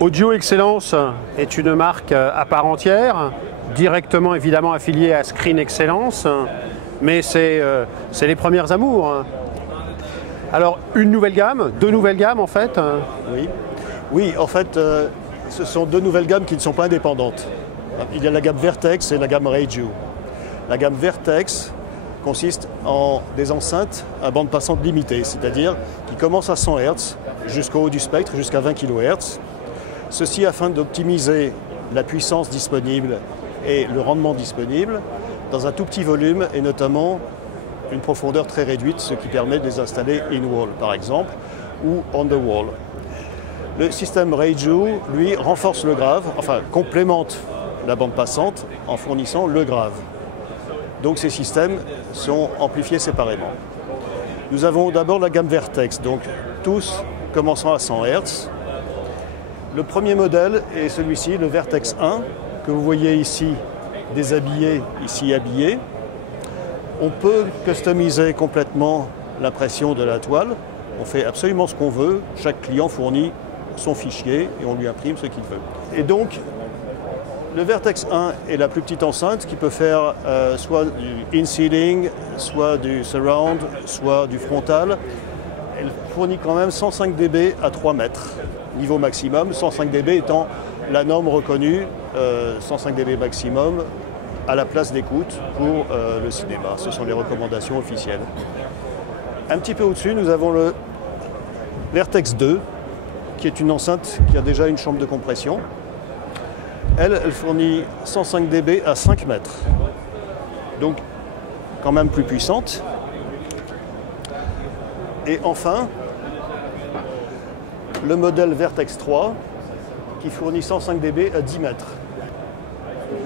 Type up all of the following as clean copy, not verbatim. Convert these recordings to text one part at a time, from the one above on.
Audio Excellence est une marque à part entière, directement évidemment affiliée à Screen Excellence, mais c'est les premières amours. Alors une nouvelle gamme, deux nouvelles gammes en fait. Oui, en fait, ce sont deux nouvelles gammes qui ne sont pas indépendantes. Il y a la gamme Vertex et la gamme Radio. La gamme Vertex consiste en des enceintes à bande passante limitée, c'est-à-dire qui commencent à 100 Hz jusqu'au haut du spectre, jusqu'à 20 kHz. Ceci afin d'optimiser la puissance disponible et le rendement disponible dans un tout petit volume et notamment une profondeur très réduite, ce qui permet de les installer in-wall par exemple ou on-the-wall. Le système Radio, lui, renforce le grave, enfin complémente la bande passante en fournissant le grave. Donc ces systèmes sont amplifiés séparément. Nous avons d'abord la gamme Vertex, donc tous commençant à 100 Hz. Le premier modèle est celui-ci, le Vertex 1, que vous voyez ici déshabillé, ici habillé. On peut customiser complètement l'impression de la toile. On fait absolument ce qu'on veut. Chaque client fournit son fichier et on lui imprime ce qu'il veut. Et donc, le Vertex 1 est la plus petite enceinte qui peut faire soit du in-ceiling, soit du surround, soit du frontal. Elle fournit quand même 105 dB à 3 mètres, niveau maximum, 105 dB étant la norme reconnue, 105 dB maximum à la place d'écoute pour le cinéma. Ce sont les recommandations officielles. Un petit peu au-dessus, nous avons le Vertex 2, qui est une enceinte qui a déjà une chambre de compression. Elle fournit 105 dB à 5 mètres. Donc, quand même plus puissante. Et enfin, le modèle Vertex 3, qui fournit 105 dB à 10 mètres.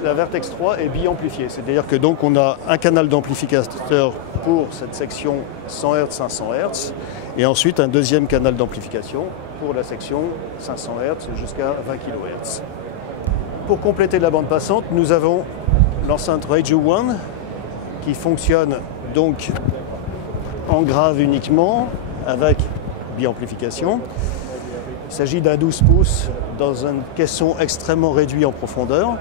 La Vertex 3 est bi-amplifiée, c'est-à-dire que donc on a un canal d'amplificateur pour cette section 100 Hz, 500 Hz, et ensuite un deuxième canal d'amplification pour la section 500 Hz jusqu'à 20 kHz. Pour compléter la bande passante, nous avons l'enceinte Radio One qui fonctionne donc en grave uniquement avec bi-amplification. Il s'agit d'un 12 pouces dans un caisson extrêmement réduit en profondeur,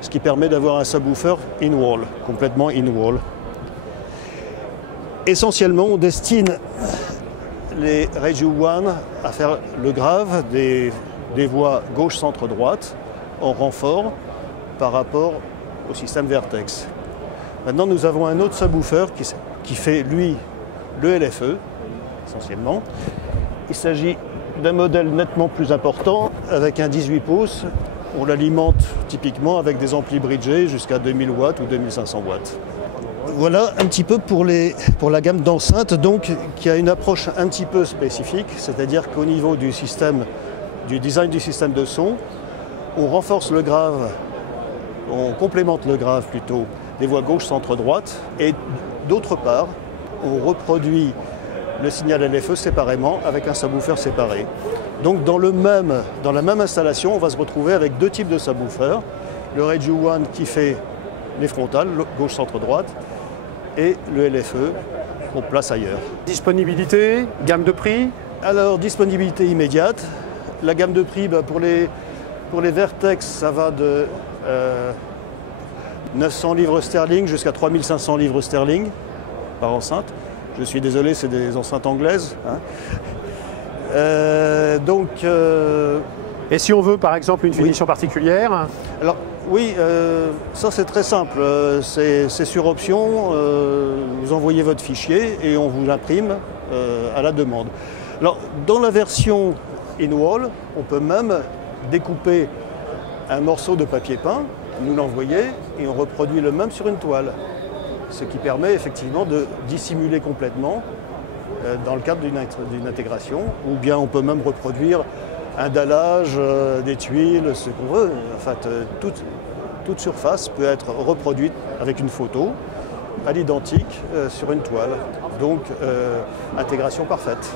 ce qui permet d'avoir un subwoofer in-wall, complètement in-wall. Essentiellement, on destine les Radio One à faire le grave des voies gauche-centre-droite en renfort par rapport au système Vertex. Maintenant, nous avons un autre subwoofer qui fait, lui, le LFE, essentiellement. Il s'agit d'un modèle nettement plus important, avec un 18 pouces. On l'alimente typiquement avec des amplis bridgés jusqu'à 2000 watts ou 2500 watts. Voilà un petit peu pour la gamme d'enceintes, donc qui a une approche un petit peu spécifique, c'est-à-dire qu'au niveau du design du système de son, on renforce le grave, on complémente le grave plutôt des voies gauche, centre, droite, et d'autre part, on reproduit le signal LFE séparément avec un subwoofer séparé. Donc dans la même installation, on va se retrouver avec deux types de subwoofers, le Radio One qui fait les frontales, gauche, centre, droite, et le LFE qu'on place ailleurs. Disponibilité, gamme de prix? Alors, disponibilité immédiate. La gamme de prix, pour les Vertex, ça va de 900 livres sterling jusqu'à 3500 livres sterling par enceinte. Je suis désolé, c'est des enceintes anglaises. Hein. Et si on veut par exemple une finition particulière? Alors oui, ça c'est très simple, c'est sur option, vous envoyez votre fichier et on vous l'imprime à la demande. Alors dans la version in-wall, on peut même découper un morceau de papier peint, nous l'envoyer et on reproduit le même sur une toile. Ce qui permet effectivement de dissimuler complètement dans le cadre d'une intégration, ou bien on peut même reproduire un dallage, des tuiles, ce qu'on veut. En fait, toute surface peut être reproduite avec une photo à l'identique sur une toile. Donc, intégration parfaite.